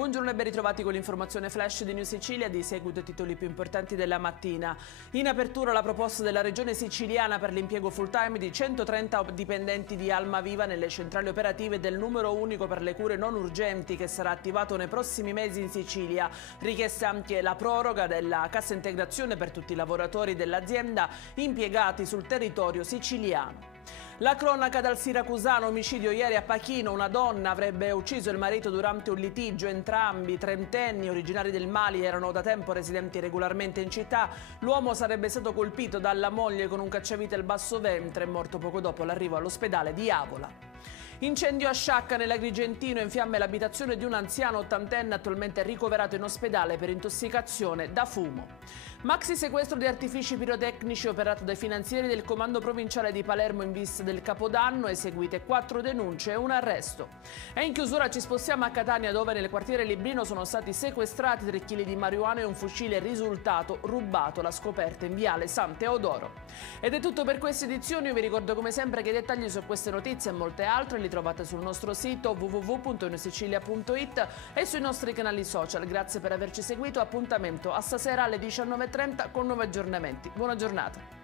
Buongiorno e ben ritrovati con l'informazione flash di New Sicilia. Di seguito i titoli più importanti della mattina. In apertura la proposta della Regione siciliana per l'impiego full time di 130 dipendenti di Almaviva nelle centrali operative del numero unico per le cure non urgenti che sarà attivato nei prossimi mesi in Sicilia. Richiesta anche la proroga della cassa integrazione per tutti i lavoratori dell'azienda impiegati sul territorio siciliano. La cronaca dal siracusano, omicidio ieri a Pachino, una donna avrebbe ucciso il marito durante un litigio, entrambi trentenni originari del Mali erano da tempo residenti regolarmente in città, l'uomo sarebbe stato colpito dalla moglie con un cacciavite al basso ventre e morto poco dopo l'arrivo all'ospedale di Avola. Incendio a Sciacca nell'Agrigentino, in fiamme l'abitazione di un anziano ottantenne attualmente ricoverato in ospedale per intossicazione da fumo. Maxi sequestro di artifici pirotecnici operato dai finanzieri del comando provinciale di Palermo in vista del Capodanno, eseguite 4 denunce e un arresto. E in chiusura ci spostiamo a Catania, dove nel quartiere Librino sono stati sequestrati 3 kg di marijuana e un fucile risultato rubato, la scoperta in viale San Teodoro. Ed è tutto per questa edizione. Io vi ricordo come sempre che i dettagli su queste notizie e molte altre li trovate sul nostro sito www.newsicilia.it e sui nostri canali social. Grazie per averci seguito, appuntamento a stasera alle 19:30 con nuovi aggiornamenti. Buona giornata.